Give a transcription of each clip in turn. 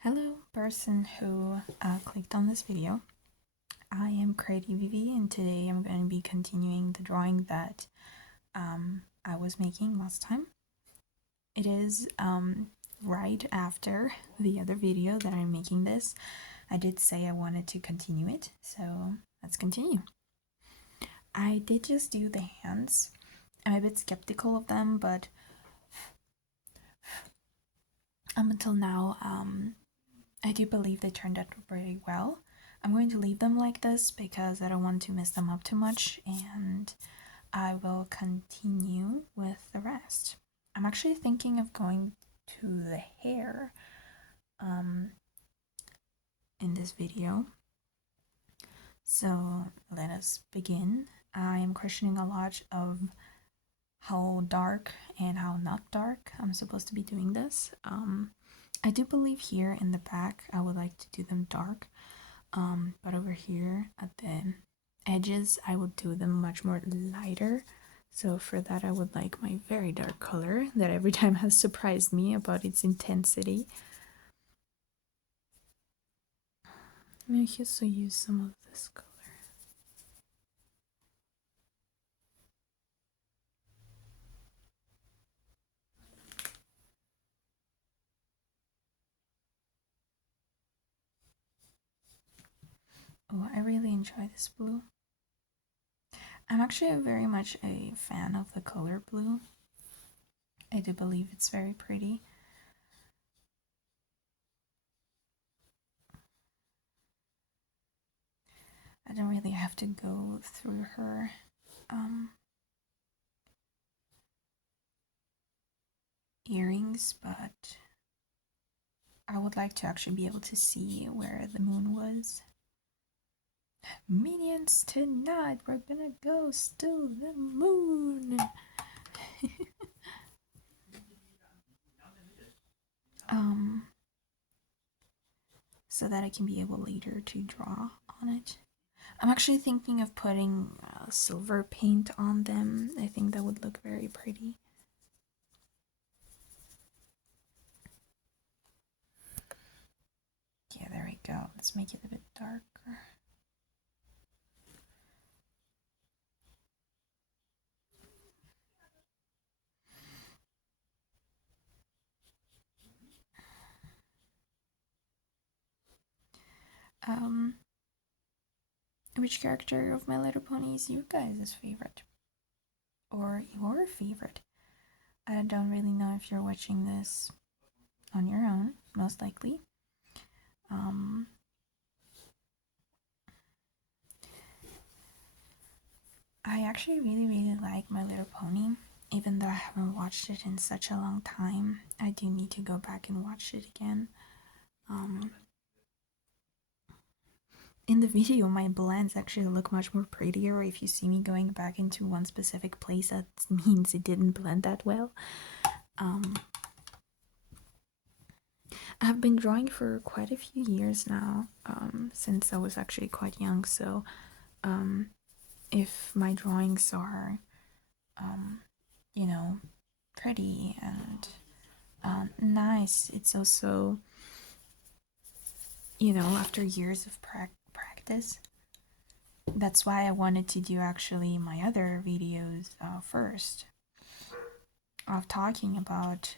Hello, person who clicked on this video. I am Creative Vivi, and today I'm going to be continuing the drawing that I was making last time. It is right after the other video that I'm making this. I did say I wanted to continue it, so let's continue. I did just do the hands. I'm a bit skeptical of them, but until now, I do believe they turned out pretty well. I'm going to leave them like this because I don't want to mess them up too much, and I will continue with the rest. I'm actually thinking of going to the hair in this video. So let us begin. I am questioning a lot of how dark and how not dark I'm supposed to be doing this. I do believe here in the back I would like to do them dark, but over here at the edges I would do them much more lighter. So for that I would like my very dark color that every time has surprised me about its intensity. I'm gonna also use some of this color. Oh, I really enjoy this blue. I'm actually very much a fan of the color blue. I do believe it's very pretty. I don't really have to go through her earrings, but I would like to actually be able to see where the moon was. Minions, tonight we're gonna go steal the moon. So that I can be able later to draw on it. I'm actually thinking of putting silver paint on them. I think that would look very pretty. Yeah, there we go. Let's make it a bit darker. Which character of My Little Pony is you guys' favorite? Or your favorite? I don't really know if you're watching this on your own, most likely. I actually really like My Little Pony, even though I haven't watched it in such a long time. I do need to go back and watch it again. In the video, my blends actually look much more prettier. If you see me going back into one specific place, that means it didn't blend that well. I've been drawing for quite a few years now, since I was actually quite young, so if my drawings are, you know, pretty and nice, it's also, after years of practice. That's why I wanted to do actually my other videos first, of talking about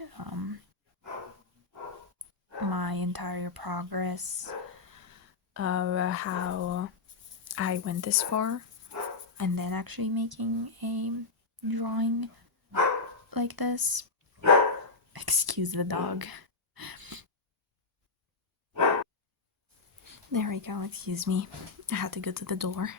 my entire progress of how I went this far, and then actually making a drawing like this. Excuse the dog. There we go, excuse me. I had to go to the door.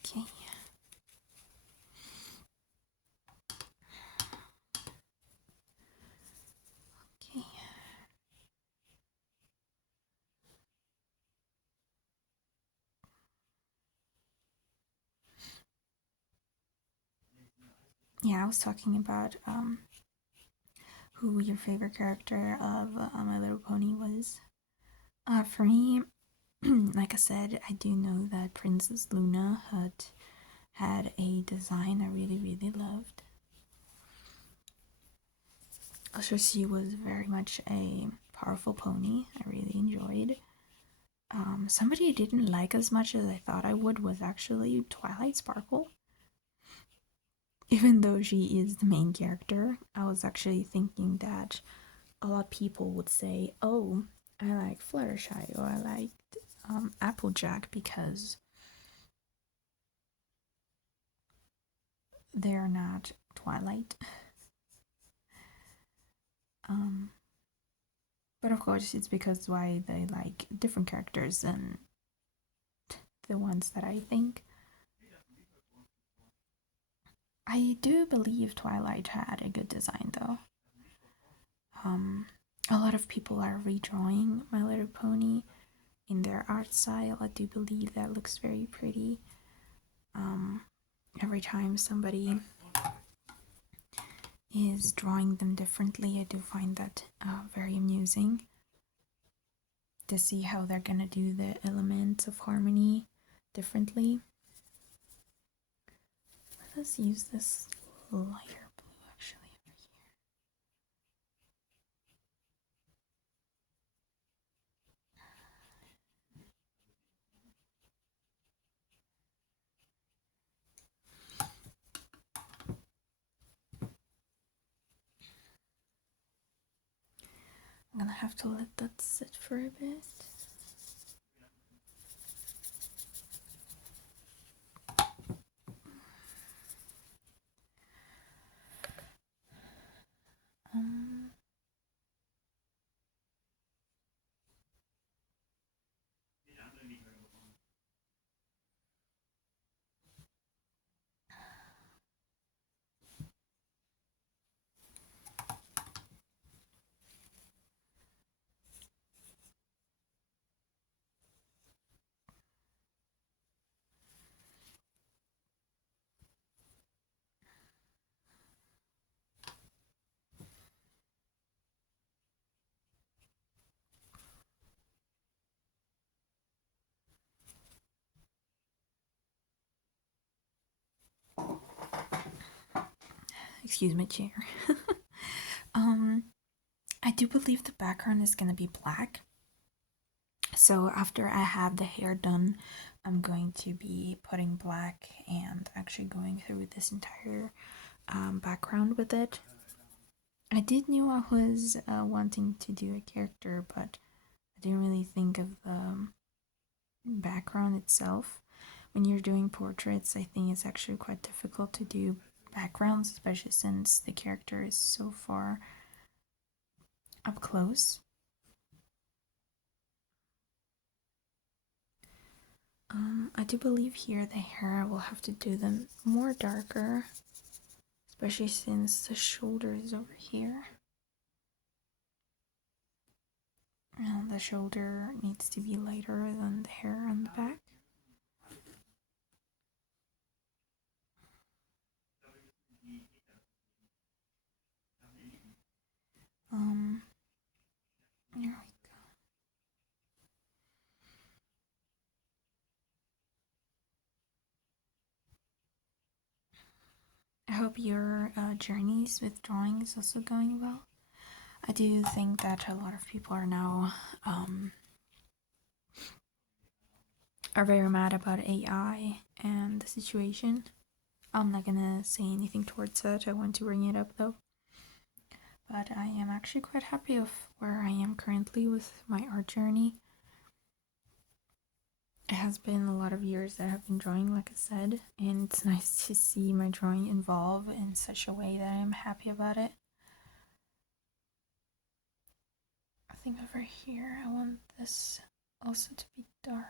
Okay. Okay. Yeah, I was talking about who your favorite character of My Little Pony was. For me, like I said, I do know that Princess Luna had a design I really loved. Also, she was very much a powerful pony I really enjoyed. Somebody I didn't like as much as I thought I would was actually Twilight Sparkle. Even though she is the main character, I was actually thinking that a lot of people would say, oh, I like Fluttershy or I liked Applejack because they're not Twilight. But of course, it's because why they like different characters than the ones that I think. I do believe Twilight had a good design though. A lot of people are redrawing My Little Pony in their art style. I do believe that looks very pretty. Every time somebody is drawing them differently, I do find that very amusing to see how they're gonna do the elements of harmony differently. Let's use this lighter blue actually over here. I'm gonna have to let that sit for a bit. Excuse my chair. I do believe the background is gonna be black. So after I have the hair done, I'm going to be putting black and actually going through this entire background with it. I did knew I was wanting to do a character, but I didn't really think of the background itself. When you're doing portraits, I think it's actually quite difficult to do backgrounds, especially since the character is so far up close. I do believe here the hair I will have to do them more darker, especially since the shoulder is over here. And the shoulder needs to be lighter than the hair on the back. There we go. I hope your journeys with drawing is also going well. I do think that a lot of people are now are very mad about AI and the situation. I'm not gonna say anything towards that. I want to bring it up though. But I am actually quite happy of where I am currently with my art journey. It has been a lot of years that I've been drawing, like I said, and it's nice to see my drawing evolve in such a way that I'm happy about it. I think over here I want this also to be dark.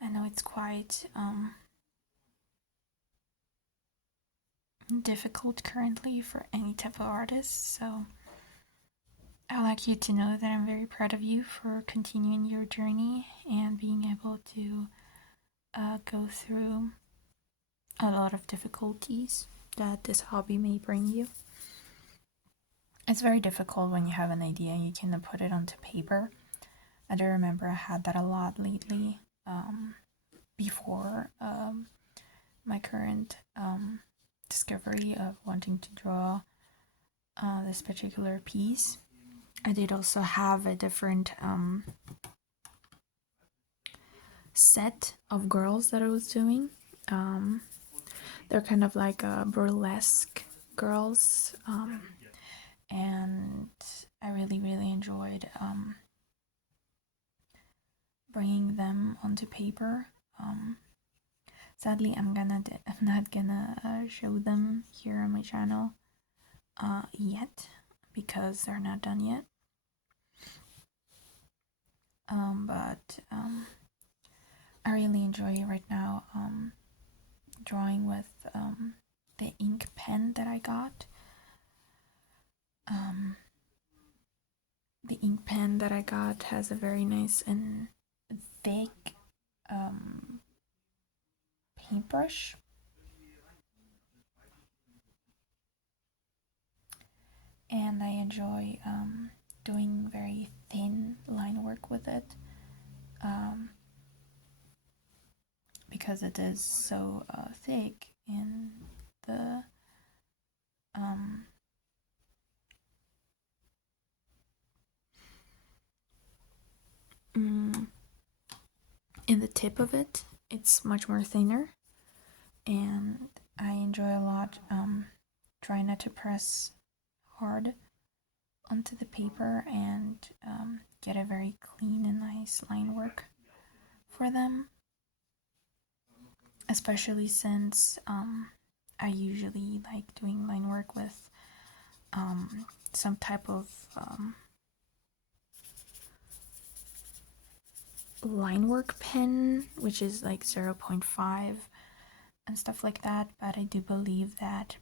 I know it's quite difficult currently for any type of artist, so I'd like you to know that I'm very proud of you for continuing your journey and being able to go through a lot of difficulties that this hobby may bring you. it's very difficult when you have an idea and you can put it onto paper. I do remember I had that a lot lately, before my current discovery of wanting to draw this particular piece. I did also have a different set of girls that I was doing. They're kind of like burlesque girls, and I really enjoyed bringing them onto paper. Sadly, I'm not gonna show them here on my channel yet, because they're not done yet. But I really enjoy right now drawing with the ink pen that I got. The ink pen that I got has a very nice and thick paintbrush. And I enjoy doing very thin line work with it, because it is so thick in the in the tip of it. It's much more thinner, and I enjoy a lot trying not to press hard onto the paper and get a very clean and nice line work for them, especially since I usually like doing line work with some type of line work pen, which is like 0.5 and stuff like that. But I do believe that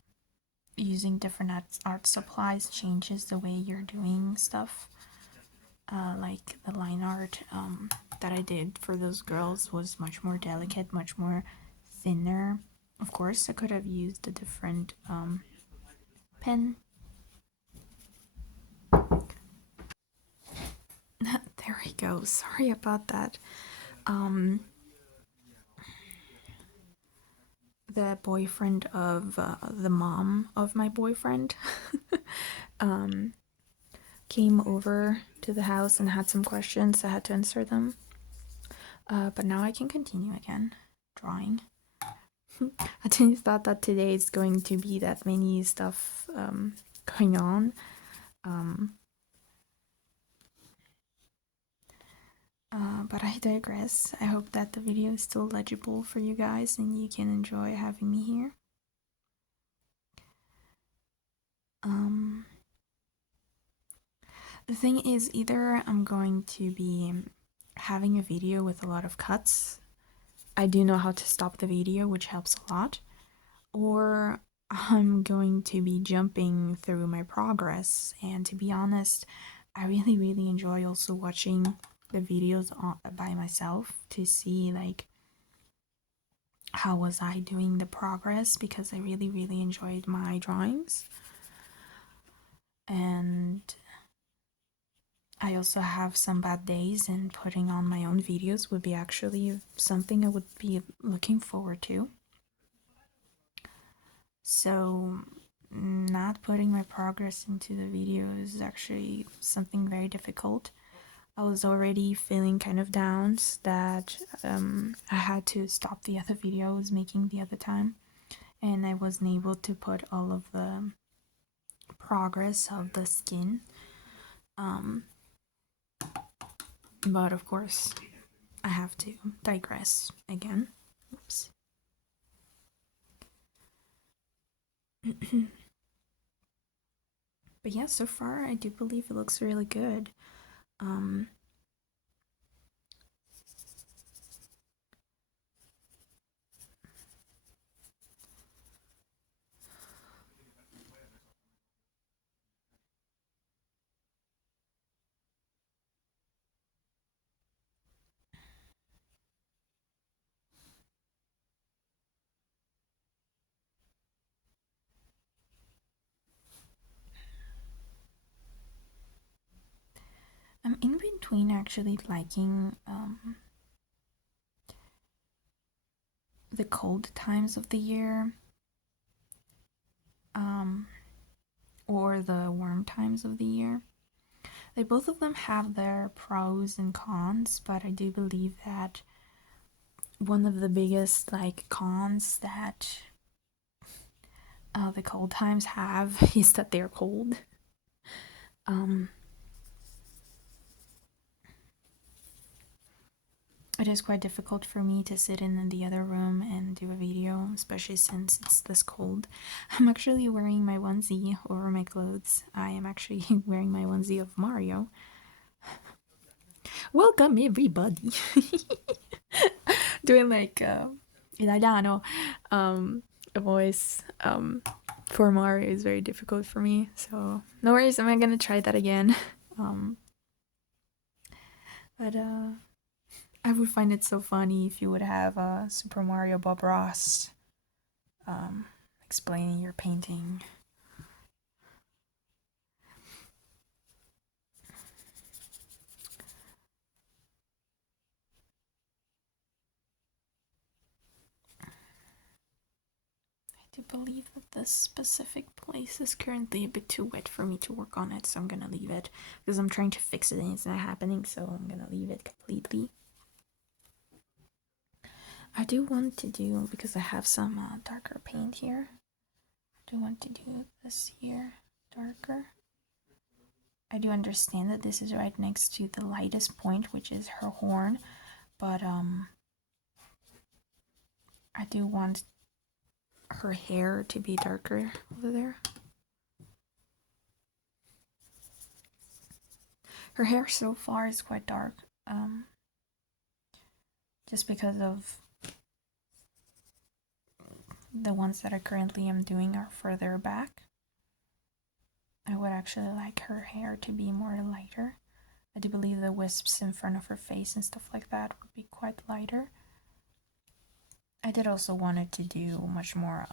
using different art supplies changes the way you're doing stuff. Like the line art that I did for those girls was much more delicate, much more thinner. Of course, I could have used a different pen. There we go. Sorry about that. The boyfriend of the mom of my boyfriend came over to the house and had some questions. I had to answer them. But now I can continue again drawing. I didn't thought that today is going to be that many stuff going on. But I digress. I hope that the video is still legible for you guys and you can enjoy having me here. The thing is, either I'm going to be having a video with a lot of cuts. I do know how to stop the video, which helps a lot. Or I'm going to be jumping through my progress. And to be honest, I really enjoy also watching the videos by myself to see like how was I doing the progress, because I really enjoyed my drawings. And I also have some bad days, and putting on my own videos would be actually something I would be looking forward to. So not putting my progress into the video is actually something very difficult. I was already feeling kind of down that I had to stop the other video I was making the other time, and I wasn't able to put all of the progress of the skin. But of course, I have to digress again. Oops. But yeah, so far I do believe it looks really good. I'm in between actually liking the cold times of the year or the warm times of the year. Like, both of them have their pros and cons, but I do believe that one of the biggest cons that the cold times have is that they're cold. It is quite difficult for me to sit in the other room and do a video, especially since it's this cold. I'm actually wearing my onesie over my clothes. I am actually wearing my onesie of Mario. Welcome everybody! Doing italiano a voice for Mario is very difficult for me, so no worries, I'm gonna try that again. But I would find it so funny if you would have Super Mario Bob Ross explaining your painting. I do believe that this specific place is currently a bit too wet for me to work on it, so I'm gonna leave it because I'm trying to fix it and it's not happening, so I'm gonna leave it completely. I do want to do, because I have some darker paint here, I do want to do this here darker. I do understand that this is right next to the lightest point, which is her horn, but I do want her hair to be darker over there. Her hair so far is quite dark, just because of the ones that I currently am doing are further back. I would actually like her hair to be more lighter. I do believe the wisps in front of her face and stuff like that would be quite lighter. I did also wanted to do much more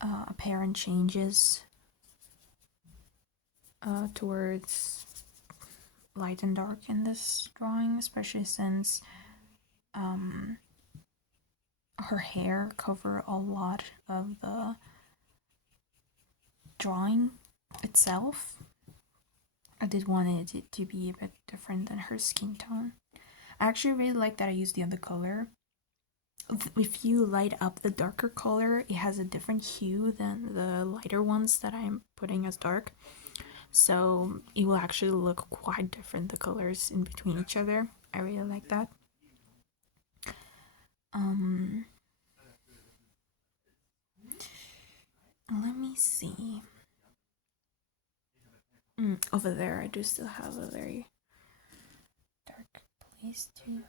apparent changes towards light and dark in this drawing, especially since her hair cover a lot of the drawing itself. I did want it to be a bit different than her skin tone. I actually really like that I used the other color. If you light up the darker color, it has a different hue than the lighter ones that I'm putting as dark. So it will actually look quite different, the colors in between each other. I really like that. Let me see. Over there, I do still have a very dark place to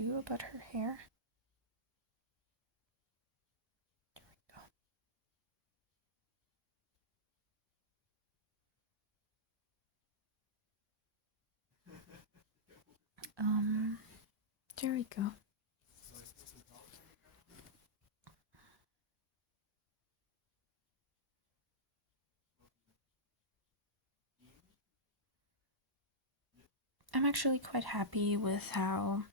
do about her hair. There we go. I'm actually quite happy with how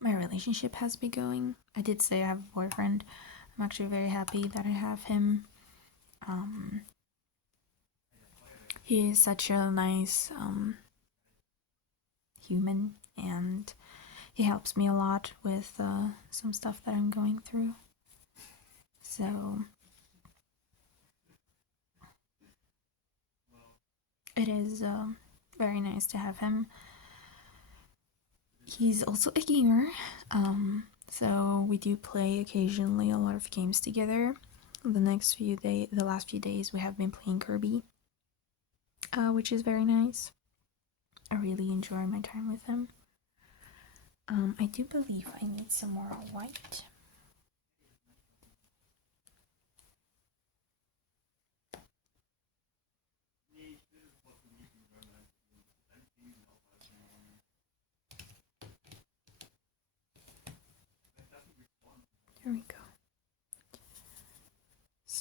my relationship has been going. I did say I have a boyfriend. I'm actually very happy that I have him. He is such a nice human, and he helps me a lot with some stuff that I'm going through. So it is very nice to have him. He's also a gamer, so we do play occasionally a lot of games together. The last few days, we have been playing Kirby, which is very nice. I really enjoy my time with him. I do believe I need some more white. There we go.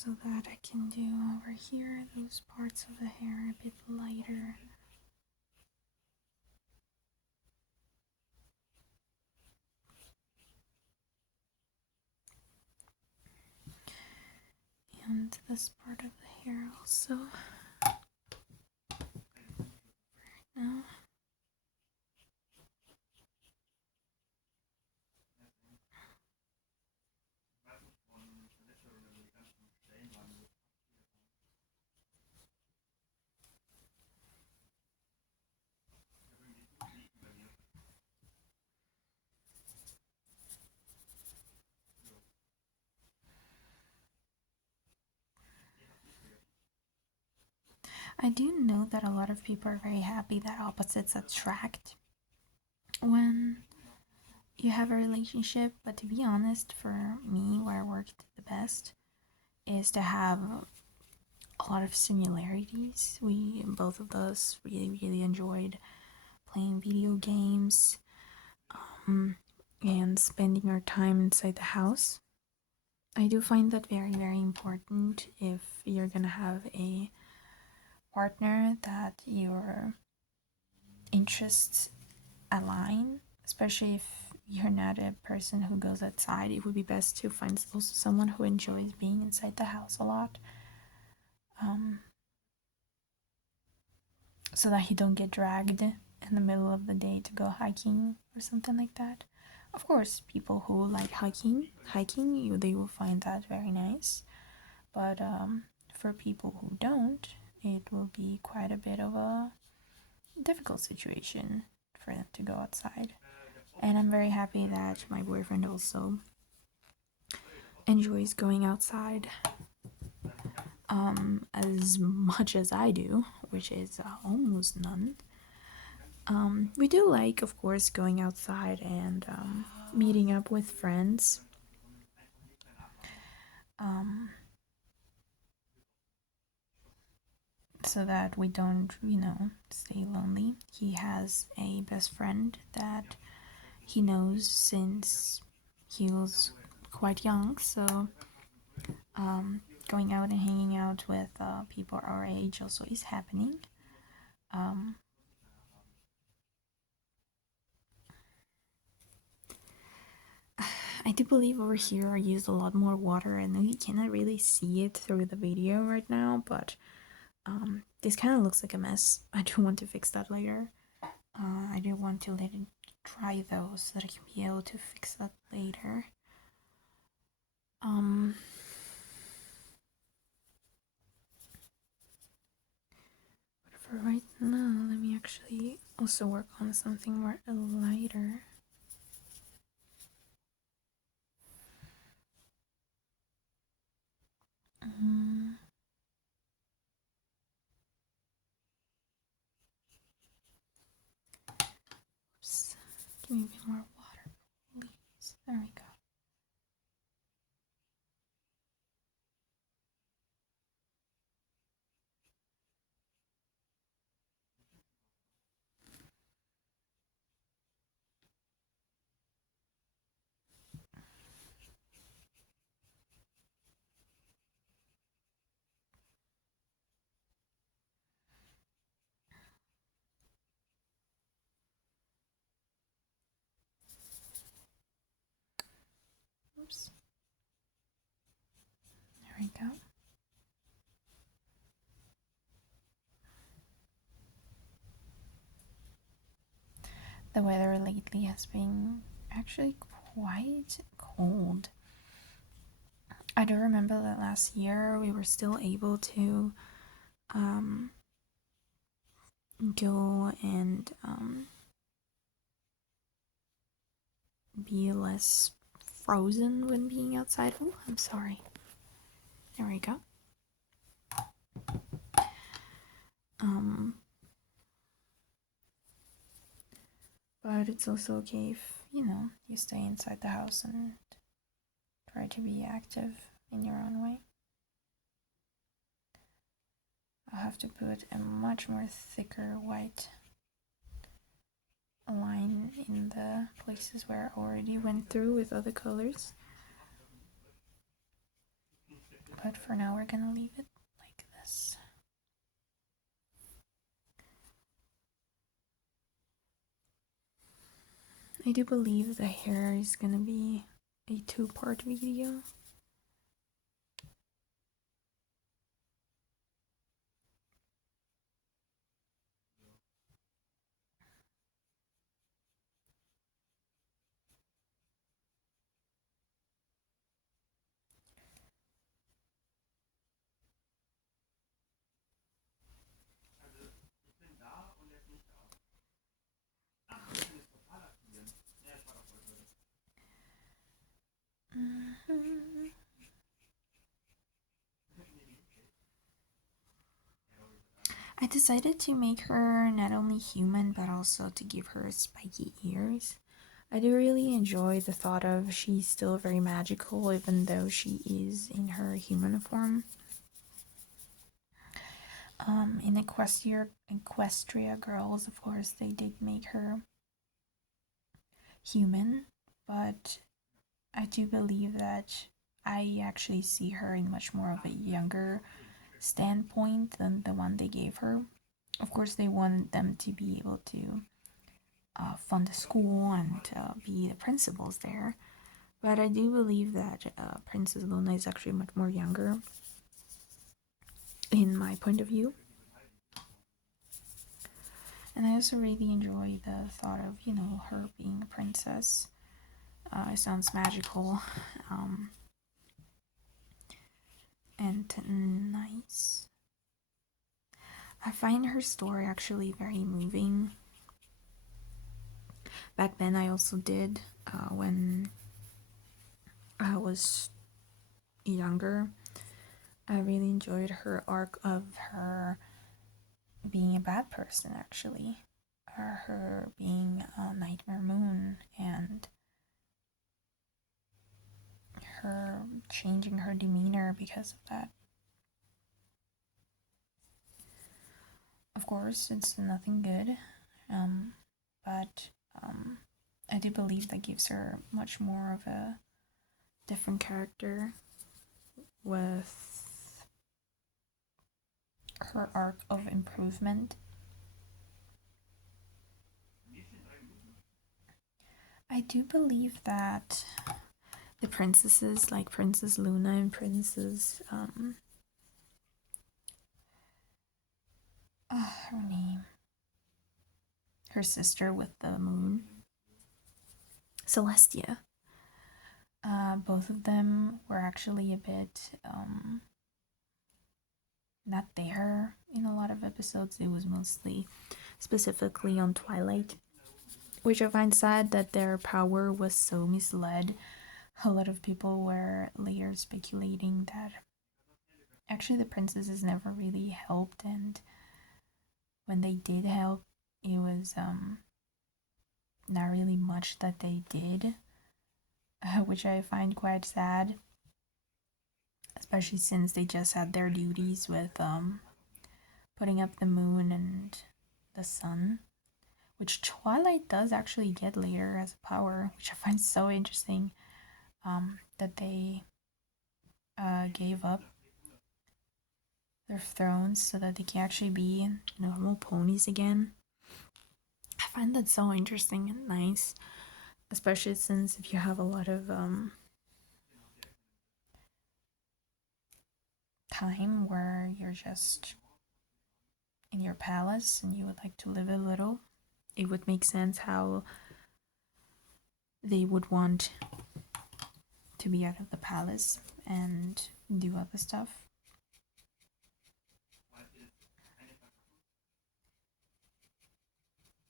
so that I can do over here those parts of the hair a bit lighter. And this part of the hair also. Right now. I do know that a lot of people are very happy that opposites attract when you have a relationship, but to be honest, for me, where worked the best is to have a lot of similarities. We both of us really enjoyed playing video games, and spending our time inside the house. I do find that very important if you're gonna have a partner that your interests align, especially if you're not a person who goes outside. It would be best to find also someone who enjoys being inside the house a lot, so that you don't get dragged in the middle of the day to go hiking or something like that. Of course, people who like hiking, they will find that very nice, but for people who don't, it will be quite a bit of a difficult situation for them to go outside. And I'm very happy that my boyfriend also enjoys going outside as much as I do, which is almost none. We do like, of course, going outside and meeting up with friends. So that we don't, stay lonely. He has a best friend that he knows since he was quite young, so going out and hanging out with people our age also is happening. I do believe over here I used a lot more water. I know you cannot really see it through the video right now, but this kind of looks like a mess. I do want to fix that later. I do want to let it dry though, so that I can be able to fix that later. But for right now, let me actually also work on something more lighter. Oops. Give me a bit more water, please. There we go. Oops. There we go. The weather lately has been actually quite cold. I do remember that last year we were still able to go and be less frozen when being outside. Oh, I'm sorry. There we go. But it's also okay if, you stay inside the house and try to be active in your own way. I'll have to put a much more thicker white line in the places where I already went through with other colors. but for now we're gonna leave it like this. I do believe the hair is gonna be a 2-part video. I decided to make her not only human but also to give her spiky ears. I do really enjoy the thought of she's still very magical even though she is in her human form. In Equestria Girls, of course, they did make her human, but I do believe that I actually see her in much more of a younger standpoint than the one they gave her. Of course, they wanted them to be able to fund the school and be the principals there, but I do believe that Princess Luna is actually much more younger in my point of view. And I also really enjoy the thought of, you know, her being a princess. It sounds magical and nice. I find her story actually very moving. Back then I also did when I was younger. I really enjoyed her arc of her being a bad person, actually. Or her being a Nightmare Moon and her changing her demeanor because of that. Of course, it's nothing good, but I do believe that gives her much more of a different character with her arc of improvement. I do believe that the princesses, like Princess Luna and Princess her name, her sister with the moon, Celestia. Both of them were actually a bit not there in a lot of episodes. It was mostly specifically on Twilight, which I find sad that their power was so misled. A lot of people were later speculating that actually the princesses never really helped, and when they did help, it was not really much that they did, which I find quite sad, especially since they just had their duties with putting up the moon and the sun, which Twilight does actually get later as a power, which I find so interesting, that they gave up their thrones so that they can actually be normal ponies again. I find that so interesting and nice, especially since if you have a lot of time where you're just in your palace and you would like to live a little, it would make sense how they would want to be out of the palace and do other stuff.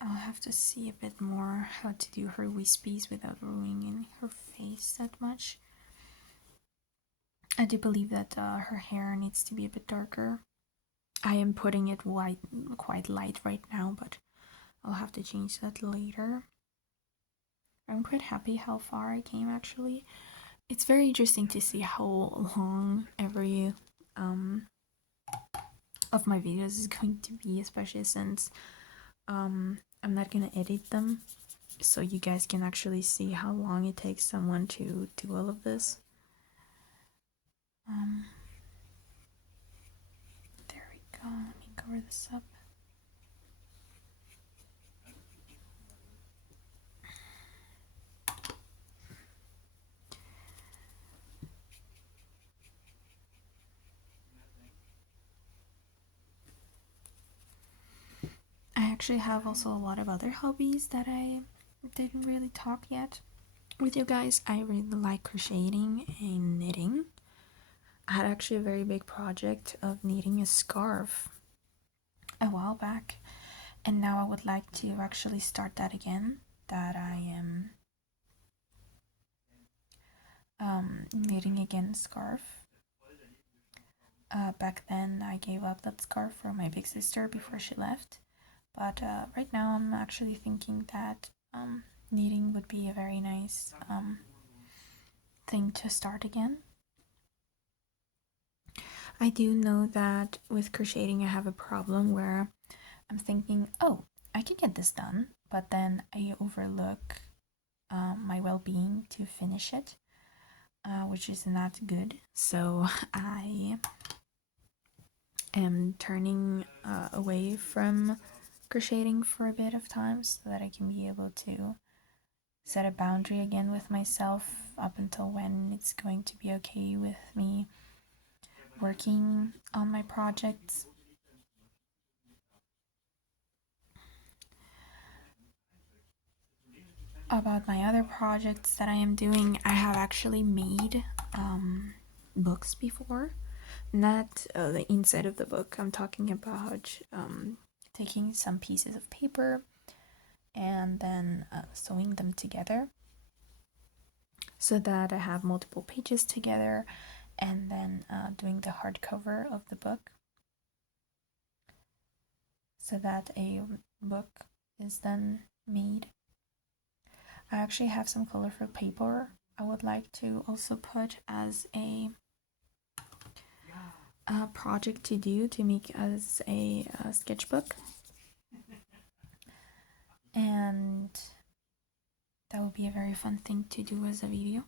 I'll have to see a bit more how to do her wispies without ruining her face that much. I do believe that her hair needs to be a bit darker. I am putting it white, quite light right now, but I'll have to change that later. I'm quite happy how far I came, actually. It's very interesting to see how long every of my videos is going to be, especially since I'm not gonna edit them, so you guys can actually see how long it takes someone to do all of this. Let me cover this up. I actually have also a lot of other hobbies that I didn't really talk yet with you guys. I really like crocheting and knitting. I had actually a very big project of knitting a scarf a while back, and now I would like to actually start that again. That I am knitting again a scarf. Back then I gave up that scarf for my big sister before she left, but right now I'm actually thinking that knitting would be a very nice thing to start again. I do know that with crocheting I have a problem where I'm thinking, oh, I can get this done, but then I overlook my well-being to finish it, which is not good. So I am turning away from crocheting for a bit of time so that I can be able to set a boundary again with myself up until when it's going to be okay with me working on my projects. About my other projects that I am doing, I have actually made books before. Not the inside of the book. I'm talking about taking some pieces of paper and then sewing them together so that I have multiple pages together, and then doing the hardcover of the book so that a book is then made. I actually have some colorful paper I would like to also put as a project to do to make as a sketchbook, and that would be a very fun thing to do as a video.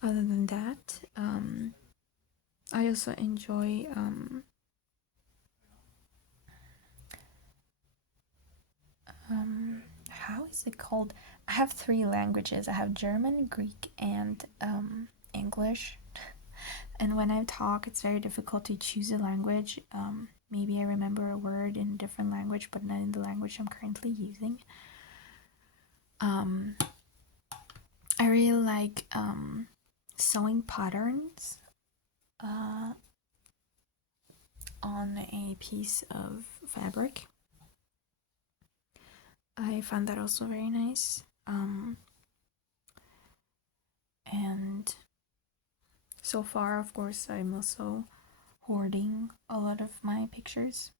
Other than that, I also enjoy how is it called? I have 3 languages. I have German, Greek, and English. And when I talk, it's very difficult to choose a language. Maybe I remember a word in a different language, but not in the language I'm currently using. I really like sewing patterns on a piece of fabric. I found that also very nice. And so far, of course, I'm also hoarding a lot of my pictures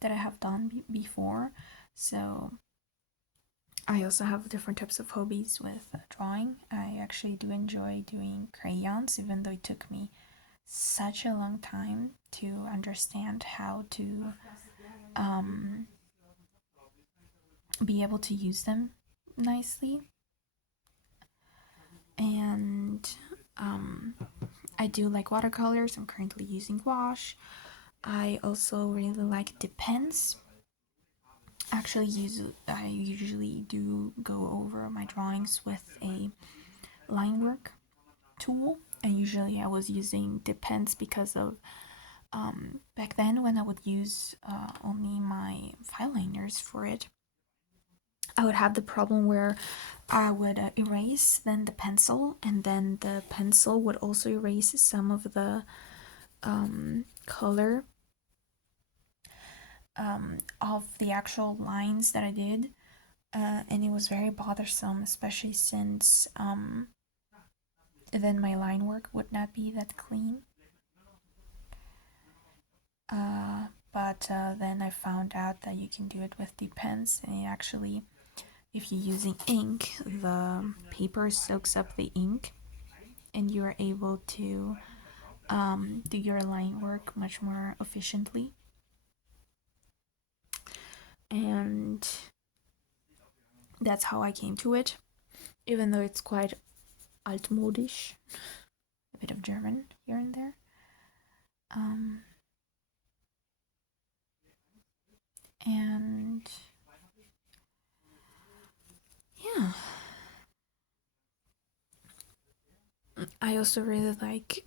that I have done before. So I also have different types of hobbies with drawing. I actually do enjoy doing crayons, even though it took me such a long time to understand how to be able to use them nicely. And I do like watercolors. I'm currently using wash. I also really like dip pens. Actually, I usually do go over my drawings with a line work tool, and usually I was using dip pens because of back then when I would use only my file liners for it, I would have the problem where I would erase then the pencil, and then the pencil would also erase some of the color of the actual lines that I did, and it was very bothersome, especially since then my line work would not be that clean. But then I found out that you can do it with dip pens, and it actually, if you're using ink, the paper soaks up the ink, and you are able to do your line work much more efficiently. And that's how I came to it, even though it's quite altmodisch, a bit of German here and there. And yeah, I also really like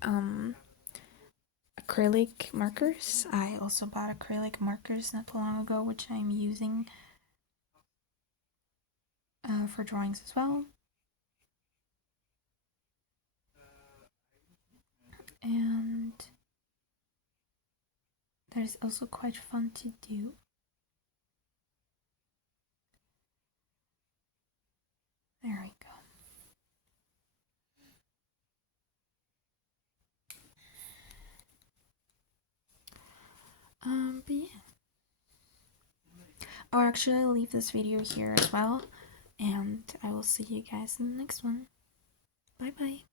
acrylic markers. I also bought acrylic markers not too long ago, which I'm using for drawings as well. And that is also quite fun to do. There we go. But yeah. I'll actually leave this video here as well, and I will see you guys in the next one. Bye bye.